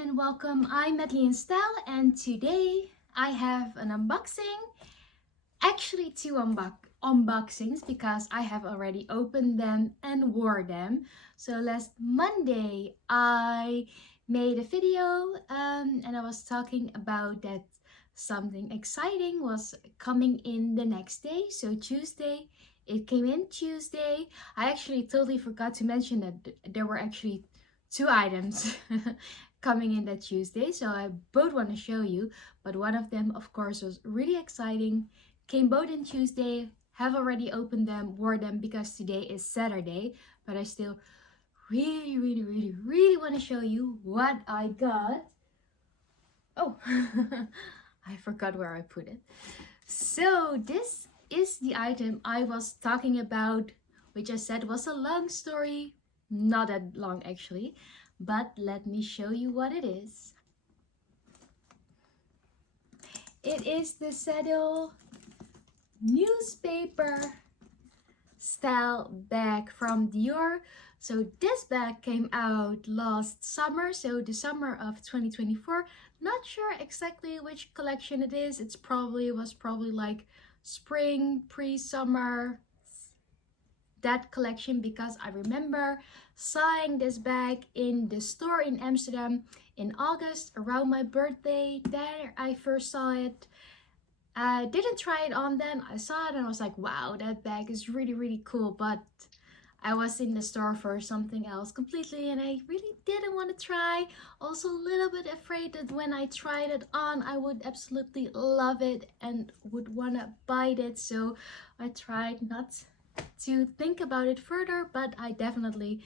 and welcome. I'm Madeline Style and today I have an unboxing. Actually two unboxings because I have already opened them and wore them. So last Monday I made a video and I was talking about that something exciting was coming in the next day. So Tuesday, it came in Tuesday. I actually totally forgot to mention that there were actually two items coming in that Tuesday, so I both want to show you, but one of them of course was really exciting, came both in Tuesday, have already opened them, wore them because today is Saturday, but I still really want to show you what I got. Oh, I forgot where I put it. So this is the item I was talking about, which I said was a long story. Not that long actually, but let me show you what it is. It is the Saddle Newspaper style bag from DIOR. So this bag came out last summer, so the summer of 2024. Not sure exactly which collection it is. It was probably like spring, pre-summer, that collection, because I remember seeing this bag in the store in Amsterdam in August around my birthday. There I first saw it. I didn't try it on then. I saw it and I was like, wow, that bag is really cool, but I was in the store for something else completely and I really didn't want to try. Also a little bit afraid that when I tried it on I would absolutely love it and would want to buy it, so I tried not to think about it further, but I definitely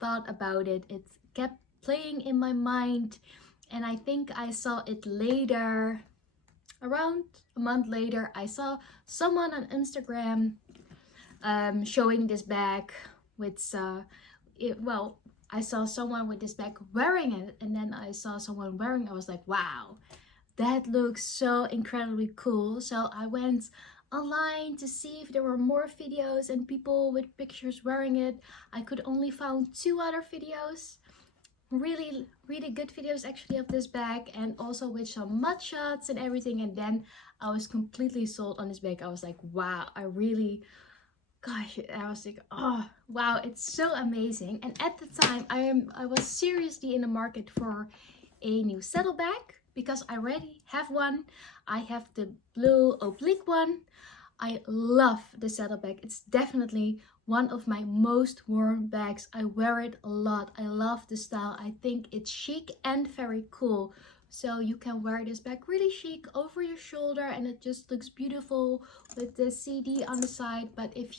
thought about it. It kept playing in my mind and I think I saw it later, around a month later. I saw someone on Instagram showing this bag with I saw someone with this bag wearing it, and then I saw someone wearing it. I was like, wow, that looks so incredibly cool. So I went online to see if there were more videos and people with pictures wearing it. I could only find 2 other videos, really good videos actually of this bag, and also with some mud shots and everything, and then I was completely sold on this bag. I was like, wow, I was like, oh wow, it's so amazing. And at the time I was seriously in the market for a new saddle bag because I already have one. I have the blue oblique one. I love the saddle bag. It's definitely one of my most worn bags. I wear it a lot. I love the style. I think it's chic and very cool. So you can wear this bag really chic over your shoulder and it just looks beautiful with the CD on the side. But it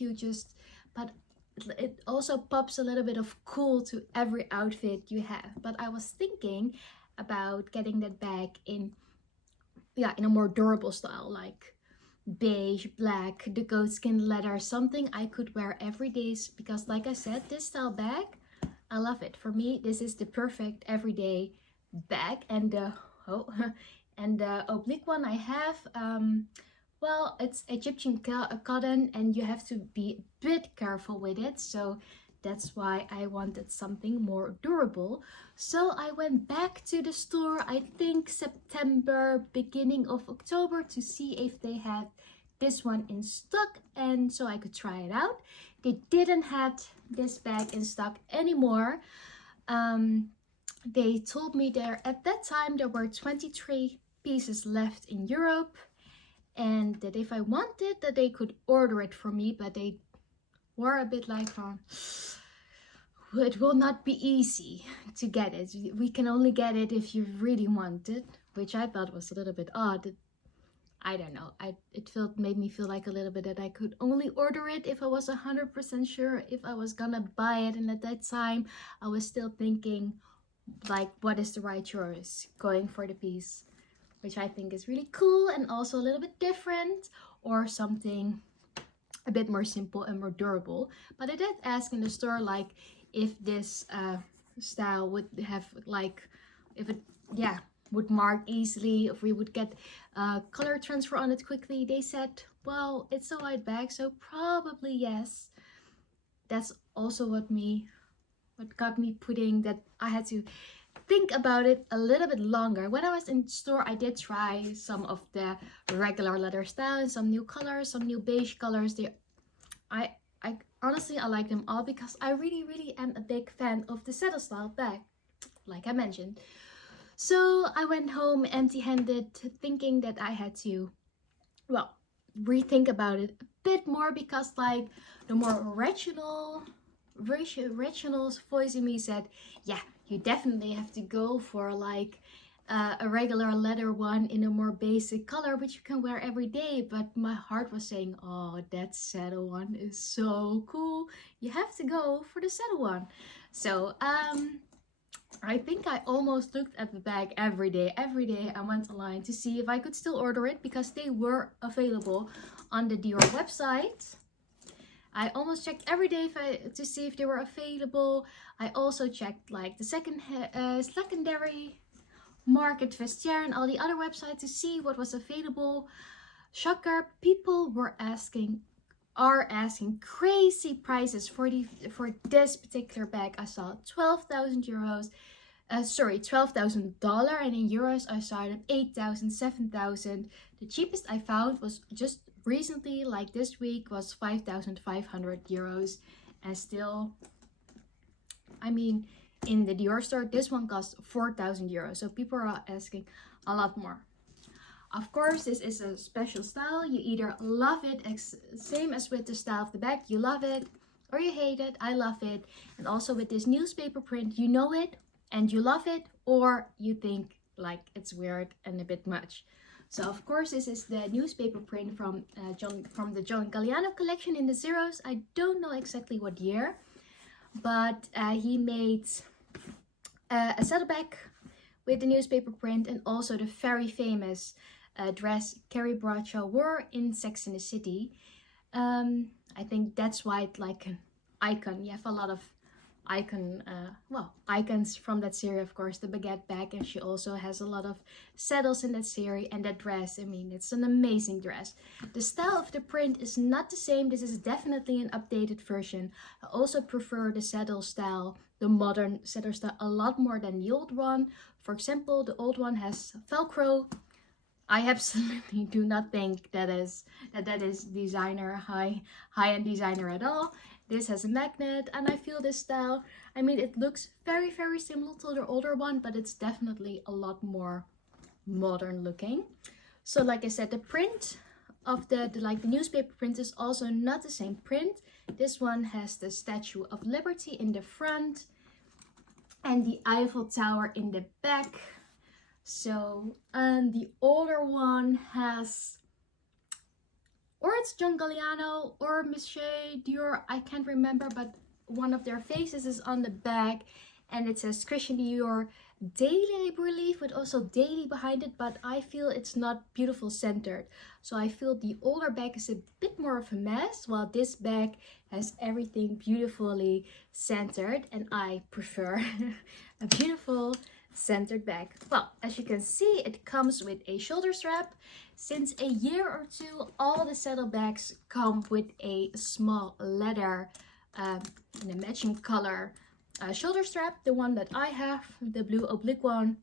also pops a little bit of cool to every outfit you have. But I was thinking about getting that bag in a more durable style, like beige, black, the goatskin leather, something I could wear every day, because like I said, this style bag, I love it. For me, this is the perfect everyday bag. And the oblique one I have, well, it's Egyptian cotton and you have to be a bit careful with it, so that's why I wanted something more durable. So I went back to the store, I think September, beginning of October, to see if they had this one in stock, and so I could try it out. They didn't have this bag in stock anymore. They told me at that time there were 23 pieces left in Europe, and that if I wanted that they could order it for me, but they were a bit like, it will not be easy to get it. We can only get it if you really want it, which I thought was a little bit odd. I don't know. It made me feel like a little bit that I could only order it if I was 100% sure if I was gonna buy it. And at that time, I was still thinking, like, what is the right choice? Going for the piece, which I think is really cool and also a little bit different, or something a bit more simple and more durable. But I did ask in the store, like, if this style would have, like, if it would mark easily, if we would get color transfer on it quickly. They said, well, it's a white bag, so probably yes. That's also what got me putting that I had to think about it a little bit longer. When I was in store, I did try some of the regular leather style and some new colors, some new beige colors. I I honestly I like them all because I really am a big fan of the saddle style bag, like I mentioned. So I went home empty-handed, thinking that I had to, well, rethink about it a bit more, because like the more rational voice in me said, yeah, you definitely have to go for like a regular leather one in a more basic color which you can wear every day. But my heart was saying, oh, that saddle one is so cool, you have to go for the saddle one. So I think I almost looked at the bag every day. Every day I went online to see if I could still order it, because they were available on the DIOR website. I almost checked every day to see if they were available. I also checked like the secondary market, Vestiaire, and all the other websites to see what was available. Shocker, people are asking crazy prices for this particular bag. I saw 12,000 euros. Sorry, $12,000, and in euros I saw it at 8,000, 7,000. The cheapest I found was just recently, like this week, was 5,500 euros. And still, I mean, in the DIOR store, this one costs 4,000 euros. So people are asking a lot more. Of course, this is a special style. You either love it, same as with the style of the bag, you love it, or you hate it. I love it. And also with this newspaper print, you know it and you love it, or you think like it's weird and a bit much. So of course, this is the newspaper print from the John Galliano collection in the zeros. I don't know exactly what year, but he made a saddlebag with the newspaper print, and also the very famous dress Carrie Bradshaw wore in Sex and the City. I think that's why it's like an icon. You have a lot of icons from that series, of course, the baguette bag, and she also has a lot of saddles in that series. And that dress, I mean, it's an amazing dress. The style of the print is not the same. This is definitely an updated version. I also prefer the saddle style, the modern saddle style, a lot more than the old one. For example, the old one has Velcro. I absolutely do not think that is designer, high-end designer at all. This has a magnet, and I feel this style, I mean, it looks very similar to the older one, but it's definitely a lot more modern looking. So like I said, the print of the newspaper print is also not the same print. This one has the Statue of Liberty in the front and the Eiffel Tower in the back. So, and the older one has, or it's John Galliano or Monsieur Dior, I can't remember, but one of their faces is on the back, and it says Christian Dior Daily, I believe, with also Daily behind it, but I feel it's not beautiful centered. So I feel the older bag is a bit more of a mess, while this bag has everything beautifully centered, and I prefer a beautiful centered bag. Well, as you can see, it comes with a shoulder strap. Since a year or two, all the saddle bags come with a small leather in a matching color shoulder strap. The one that I have, the blue oblique one,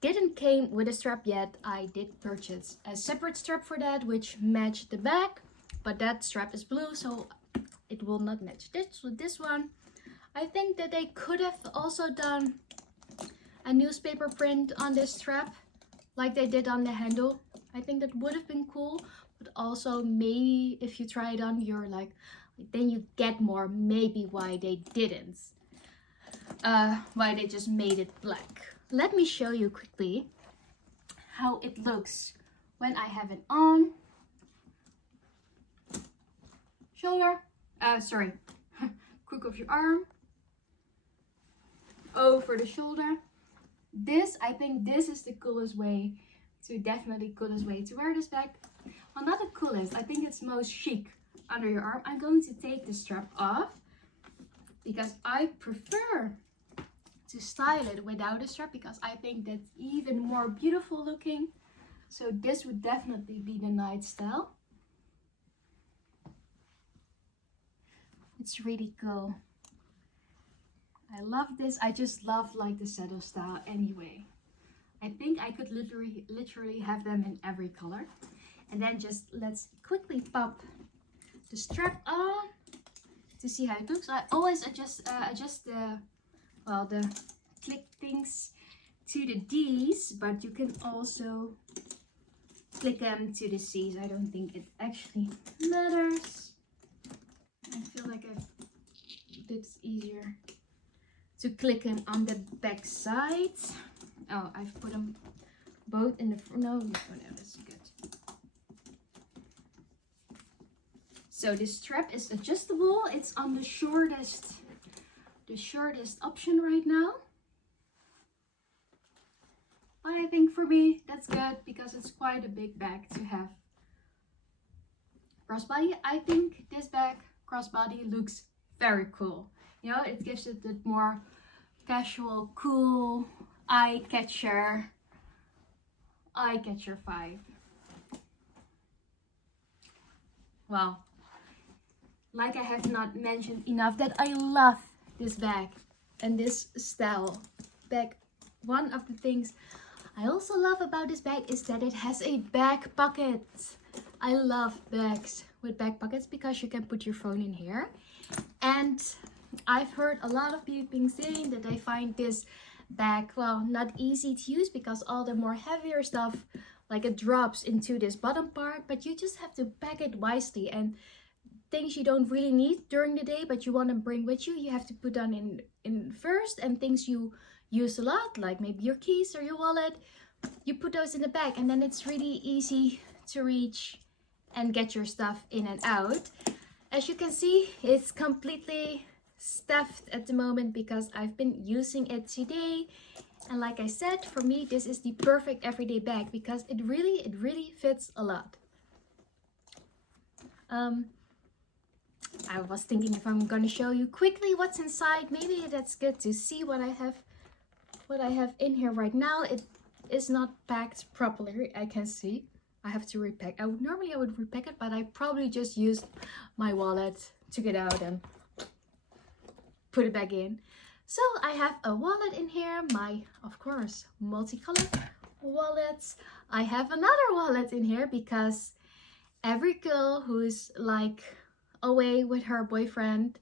didn't came with a strap yet. I did purchase a separate strap for that, which matched the bag, but that strap is blue, so it will not match this with this one. I think that they could have also done a newspaper print on this strap like they did on the handle. I think that would have been cool, but also maybe if you try it on, you're like, then you get more maybe why they didn't. Why they just made it black. Let me show you quickly how it looks when I have it on. Shoulder, sorry, crook of your arm, over the shoulder. I think this is the coolest way to wear this bag. Well, not the coolest, I think it's most chic under your arm. I'm going to take the strap off because I prefer to style it without a strap, because I think that's even more beautiful looking. So this would definitely be the night style. It's really cool. I love this. I just love like the saddle style anyway. I think I could literally have them in every color. And then just let's quickly pop the strap on to see how it looks. I always adjust the click things to the D's, but you can also click them to the C's. I don't think it actually matters. I feel like it's easier to click them on the back side. Oh, I've put them both in the front. No, that's good. So this strap is adjustable. It's on the shortest option right now. But I think for me that's good because it's quite a big bag to have. Crossbody, I think this bag crossbody looks very cool. You know, it gives it that more casual, cool, eye-catcher vibe. Well, like I have not mentioned enough that I love this bag and this style bag. One of the things I also love about this bag is that it has a back pocket. I love bags with back pockets because you can put your phone in here. And I've heard a lot of people saying that they find this bag, well, not easy to use because all the more heavier stuff, like it drops into this bottom part, but you just have to pack it wisely. And things you don't really need during the day but you want to bring with you, you have to put on in first, and things you use a lot, like maybe your keys or your wallet, you put those in the bag, and then it's really easy to reach and get your stuff in and out. As you can see, it's completely stuffed at the moment because I've been using it today. And like I said, for me this is the perfect everyday bag because it really fits a lot. I was thinking if I'm gonna show you quickly what's inside, maybe that's good to see what I have in here right now. It is not packed properly, I can see. I have to repack. Normally I would repack it, but I probably just used my wallet to get out and put it back in. So I have a wallet in here, my, of course, multicolored wallets. I have another wallet in here because every girl who's like away with her boyfriend,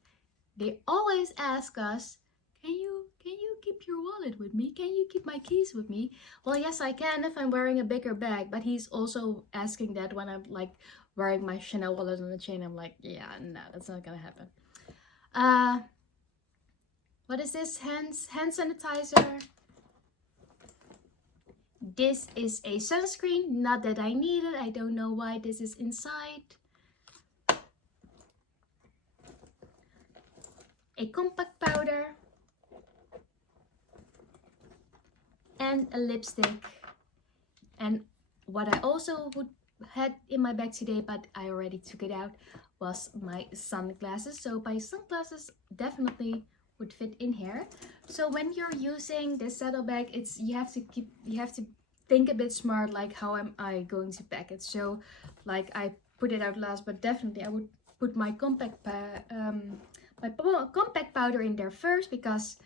they always ask us, can you keep your wallet with me? Can you keep my keys with me? Well, yes, I can if I'm wearing a bigger bag, but he's also asking that when I'm like wearing my Chanel wallet on the chain. I'm like, yeah, no, that's not gonna happen. What is this? Hand sanitizer. This is a sunscreen, not that I need it. I don't know why this is inside. A compact powder. And a lipstick. And what I also had in my bag today, but I already took it out, was my sunglasses. So my sunglasses definitely would fit in here. So when you're using this saddle bag, you have to think a bit smart, like how am I going to pack it. So like I put it out last, but definitely I would put my compact powder in there first, because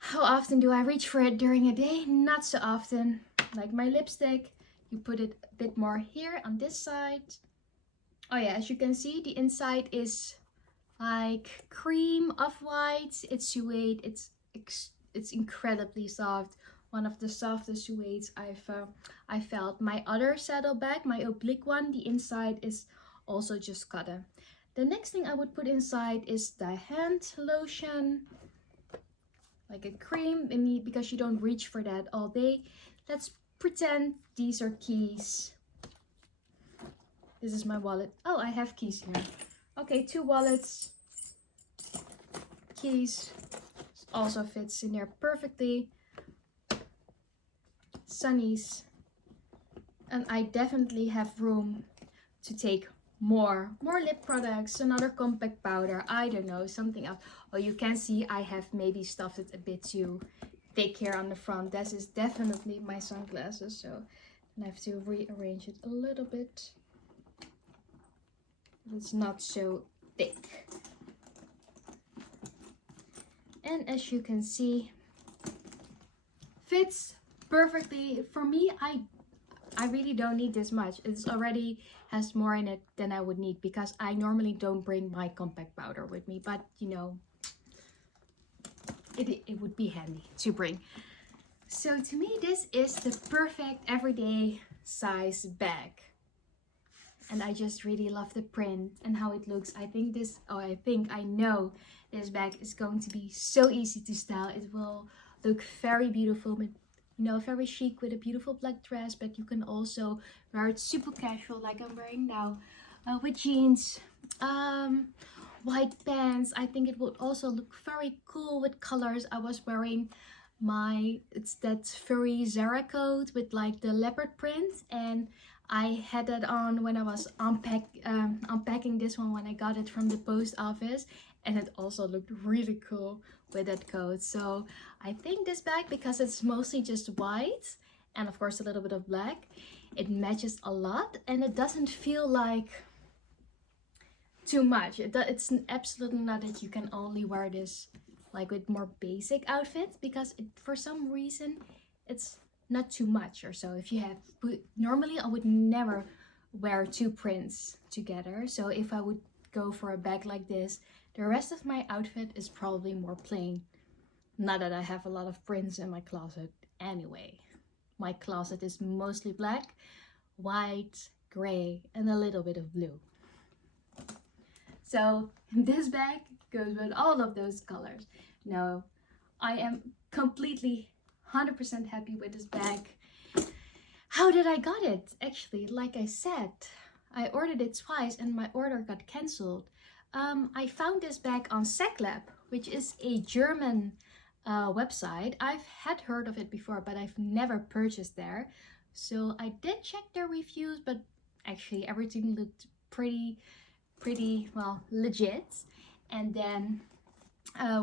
how often do I reach for it during a day? Not so often. Like my lipstick, you put it a bit more here on this side. Oh yeah, as you can see, the inside is like cream off-white. It's suede. It's incredibly soft. One of the softest suedes I felt. My other saddle bag, my oblique one, the inside is also just cotton. The next thing I would put inside is the hand lotion, like a cream, maybe because you don't reach for that all day. Let's pretend these are keys. This is my wallet. Oh, I have keys here. Okay, 2 wallets. Keys also fits in there perfectly. Sunnies. And I definitely have room to take more lip products, another compact powder, I don't know, something else. Oh, you can see I have maybe stuffed it a bit too thick here on the front. This is definitely my sunglasses, so I have to rearrange it a little bit. It's not so thick. And as you can see, fits perfectly. For me, I really don't need this much. It's already has more in it than I would need because I normally don't bring my compact powder with me, but you know, it would be handy to bring. So to me, this is the perfect everyday size bag. And I just really love the print and how it looks. I think I know this bag is going to be so easy to style. It will look very beautiful, with, you know, very chic with a beautiful black dress, but you can also wear it super casual like I'm wearing now, with jeans, white pants. I think it would also look very cool with colors. I was wearing it's that furry Zara coat with like the leopard print, and I had that on when I was unpacking this one when I got it from the post office, and it also looked really cool with that coat. So I think this bag, because it's mostly just white and of course a little bit of black, it matches a lot and it doesn't feel like too much. It's absolutely not that you can only wear this like with more basic outfits, because for some reason it's not too much or so. If you have, normally I would never wear two prints together, so if I would go for a bag like this, the rest of my outfit is probably more plain. Not that I have a lot of prints in my closet anyway. My closet is mostly black, white, gray, and a little bit of blue. So this bag goes with all of those colors. Now, I am completely 100% happy with this bag. How did I got it? Actually, like I said, I ordered it twice and my order got cancelled. I found this bag on Seclab, which is a German website. I've had heard of it before, but I've never purchased there. So I did check their reviews, but actually everything looked pretty well legit. And then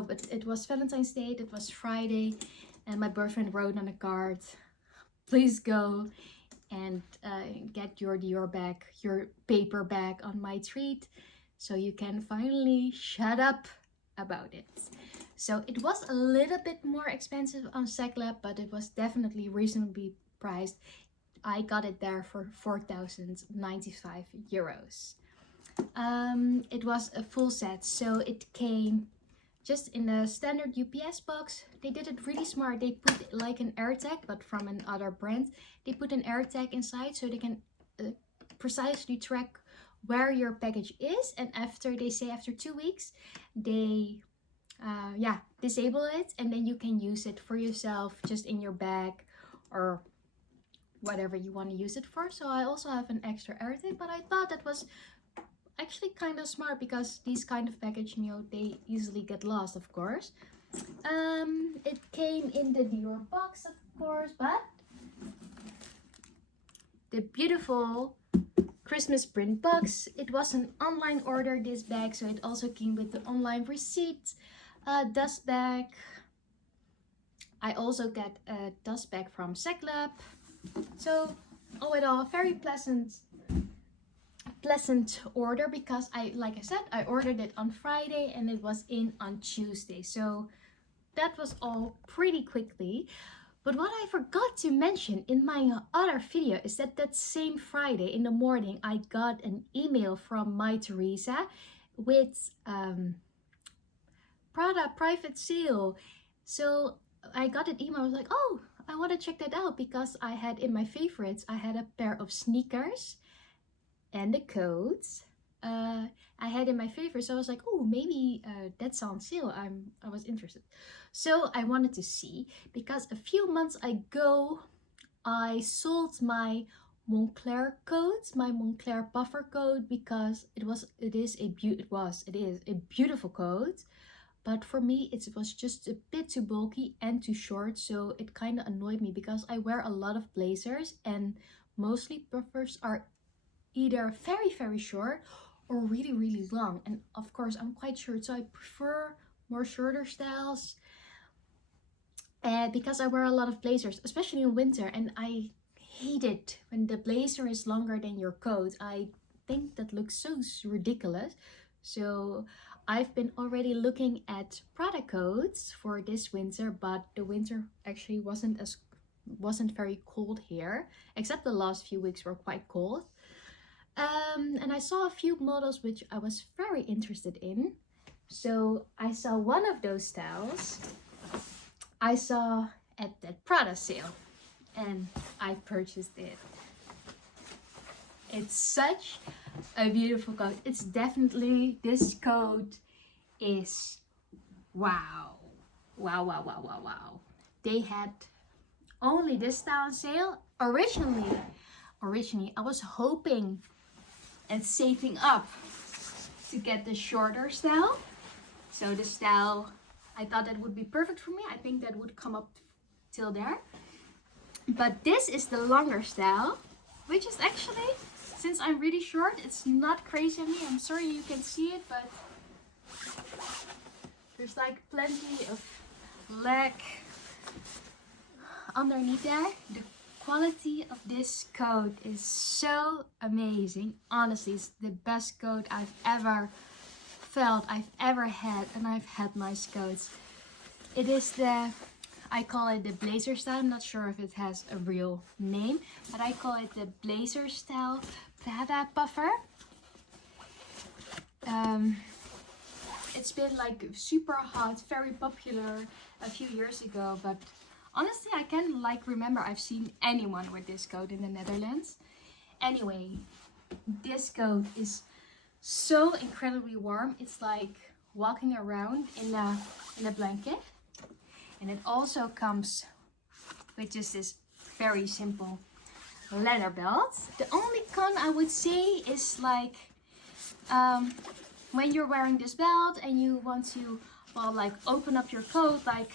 but it was Valentine's Day, it was Friday, and my boyfriend wrote on a card, please go and get your DIOR bag, your paper bag on my treat, so you can finally shut up about it. So it was a little bit more expensive on Seclab, but it was definitely reasonably priced. I got it there for 4,095 euros. It was a full set, so it came just in a standard UPS box. They did it really smart. They put like an AirTag, but from another brand. They put an AirTag inside so they can precisely track where your package is, and after 2 weeks they disable it, and then you can use it for yourself just in your bag or whatever you want to use it for. So I also have an extra AirTag, but I thought that was actually kind of smart because these kind of package, you know, they easily get lost, of course. It came in the DIOR box, of course, but the beautiful Christmas print box. It was an online order, this bag, so it also came with the online receipt, dust bag. I also get a dust bag from Seclab. So all in all, very pleasant order, because like I said, I ordered it on Friday and it was in on Tuesday, so that was all pretty quickly. But what I forgot to mention in my other video is that same Friday in the morning I got an email from my Teresa with PRADA private sale. So I got an email. I was like, oh, I want to check that out, because I had in my favorites, I had a pair of sneakers and the coats I had in my favorites. So I was like, oh, maybe that's on sale. I was interested. So I wanted to see, because a few months ago I sold my Moncler coat, my Moncler puffer coat, because it is a beautiful coat, but for me it was just a bit too bulky and too short. So it kind of annoyed me, because I wear a lot of blazers and mostly puffers are either very short or really long, and of course I'm quite short, so I prefer more shorter styles. And because I wear a lot of blazers, especially in winter, and I hate it when the blazer is longer than your coat. I think that looks so ridiculous. So I've been already looking at PRADA coats for this winter, but the winter actually wasn't very cold here, except the last few weeks were quite cold. And I saw a few models which I was very interested in. So I saw one of those styles I saw at that PRADA sale, and I purchased it. It's such a beautiful coat. It's definitely, this coat is wow. Wow, wow, wow, wow, wow. They had only this style on sale. Originally I was hoping and saving up to get the shorter style. So the style, I thought that would be perfect for me. I think that would come up till there. But this is the longer style, which is actually, since I'm really short, it's not crazy on me. I'm sorry you can see it, but there's like plenty of leg underneath there. The quality of this coat is so amazing. Honestly, it's the best coat I've ever felt, I've ever had, and I've had nice coats. It is the, I call it the blazer style. I'm not sure if it has a real name, but I call it the blazer style PRADA puffer. It's been like super hot, very popular a few years ago, but honestly, I can't like remember I've seen anyone with this coat in the Netherlands. Anyway, this coat is so incredibly warm. It's like walking around in a blanket. And it also comes with just this very simple leather belt. The only con I would say is like when you're wearing this belt and you want to, well, like open up your coat, like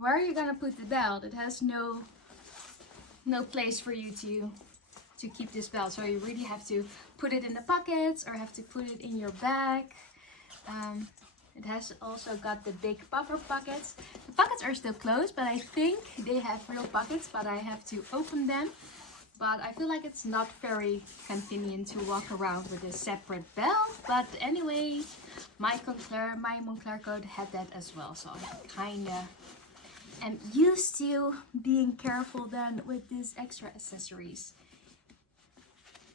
where are you gonna put the belt? It has no place for you to keep this belt, so you really have to put it in the pockets or have to put it in your bag. It has also got the big puffer pockets. The pockets are still closed, but I think they have real pockets, but I have to open them. But I feel like it's not very convenient to walk around with a separate belt. But anyway, my Moncler coat had that as well, so I kinda am used to being careful then with these extra accessories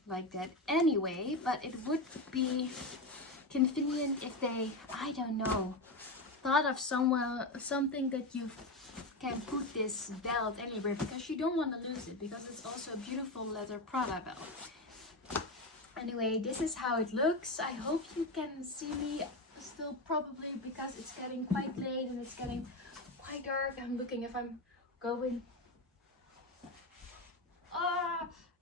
like that anyway. But it would be convenient if they, I don't know, thought of something that you can put this belt anywhere, because you don't want to lose it, because it's also a beautiful leather PRADA belt. Anyway, this is how it looks. I hope you can see me still, probably, because it's getting quite late and it's getting quite dark. I'm looking if I'm going.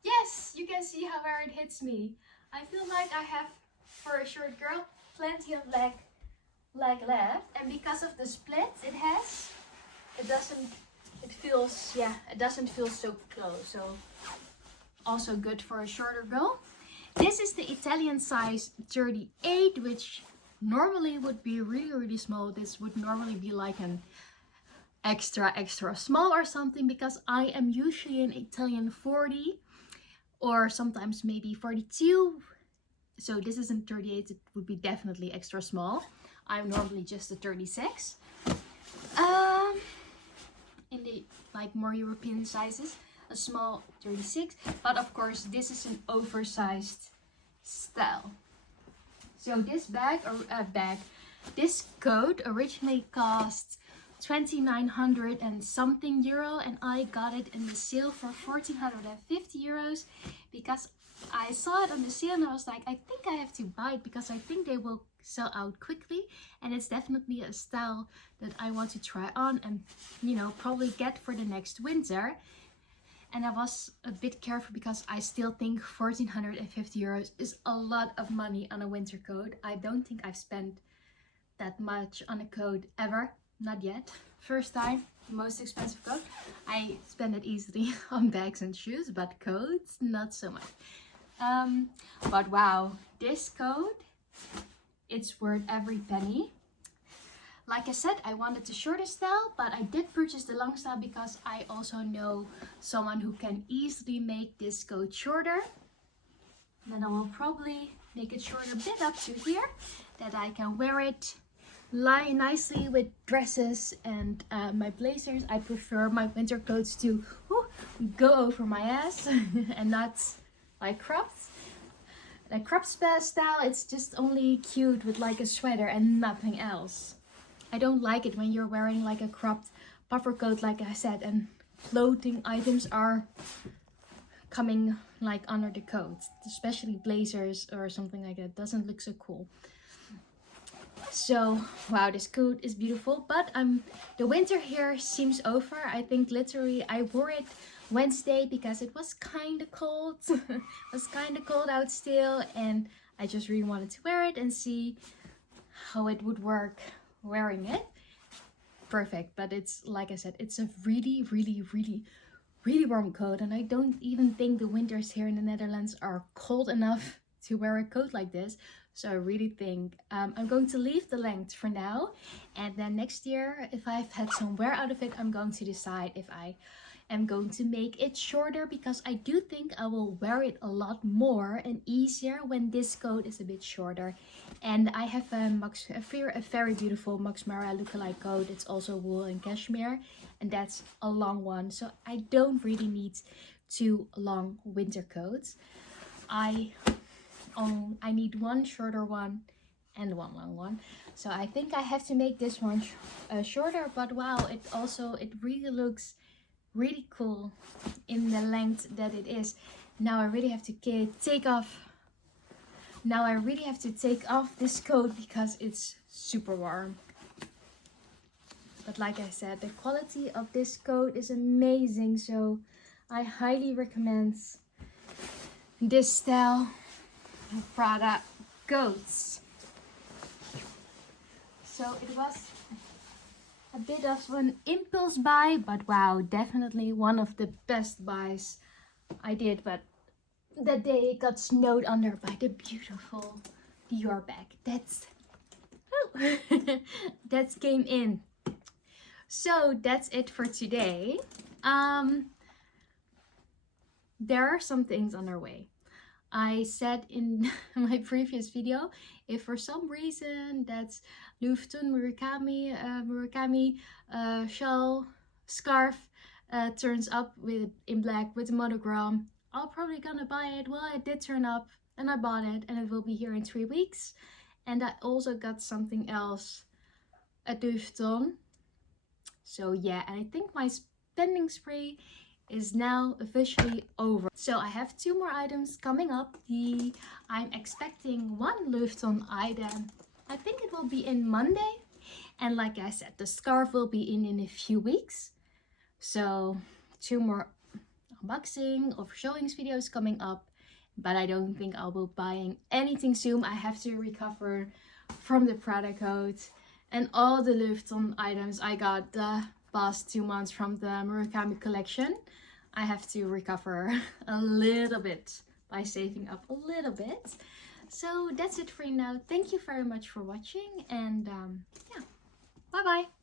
Yes, you can see how where it hits me. I feel like I have, for a short girl, plenty of leg left, and because of the split it has, it doesn't feel so close, so also good for a shorter girl. This is the Italian size 38, which normally would be really small. This would normally be like an extra small or something, because I am usually an Italian 40 or sometimes maybe 42. So this isn't 38, it would be definitely extra small. I'm normally just a 36. In the like more European sizes, a small 36. But of course, this is an oversized style. So this this coat originally cost 2,900 and something euro, and I got it in the sale for 1,450 euros because I saw it on the sale and I was like, I think I have to buy it because I think they will sell out quickly, and it's definitely a style that I want to try on and, you know, probably get for the next winter. And I was a bit careful because I still think 1,450 euros is a lot of money on a winter coat. I don't think I've spent that much on a coat ever, not yet. First time, most expensive coat. I spend it easily on bags and shoes, but coats, not so much. But wow, this coat, it's worth every penny. Like I said, I wanted the shorter style, but I did purchase the long style because I also know someone who can easily make this coat shorter. Then I will probably make it short a bit up to here, that I can wear it lie nicely with dresses and my blazers. I prefer my winter coats to go over my ass and not like cropped. Like cropped style, it's just only cute with like a sweater and nothing else. I don't like it when you're wearing like a cropped puffer coat, like I said, and clothing items are coming like under the coat, especially blazers or something like that. Doesn't look so cool. So wow, this coat is beautiful, but the winter here seems over. I think literally I wore it Wednesday because it was kind of cold. It was kind of cold out still, and I just really wanted to wear it and see how it would work wearing it. Perfect. But it's, like I said, it's a really warm coat, and I don't even think the winters here in the Netherlands are cold enough to wear a coat like this. So I really think I'm going to leave the length for now, and then next year, if I've had some wear out of it, I'm going to decide if I am going to make it shorter, because I do think I will wear it a lot more and easier when this coat is a bit shorter. And I have a very beautiful Max Mara lookalike coat. It's also wool and cashmere, and that's a long one, so I don't really need 2 long winter coats. I need 1 shorter one and 1 long one, so I think I have to make this one shorter. But wow, it really looks really cool in the length that it is. Now I really have to take off this coat because it's super warm. But like I said, the quality of this coat is amazing, so I highly recommend this style of PRADA coats. So it was a bit of an impulse buy, but wow, definitely one of the best buys I did. But that day it got snowed under by the beautiful DIOR bag. That came in. So that's it for today. There are some things on our way. I said in my previous video, if for some reason that Louis Vuitton Murakami shawl scarf turns up in black with a monogram, I'm probably gonna buy it. Well, it did turn up and I bought it, and it will be here in 3 weeks. And I also got something else at Louis Vuitton. So yeah, and I think my spending spree is now officially over. So I have 2 more items coming up. I'm expecting 1 Louis Vuitton item. I think it will be in Monday. And like I said, the scarf will be in a few weeks. So 2 more unboxing or showings videos coming up. But I don't think I will be buying anything soon. I have to recover from the PRADA coat and all the Louis Vuitton items I got the past 2 months from the Murakami collection. I have to recover a little bit by saving up a little bit. So that's it for now. Thank you very much for watching, and yeah, bye bye.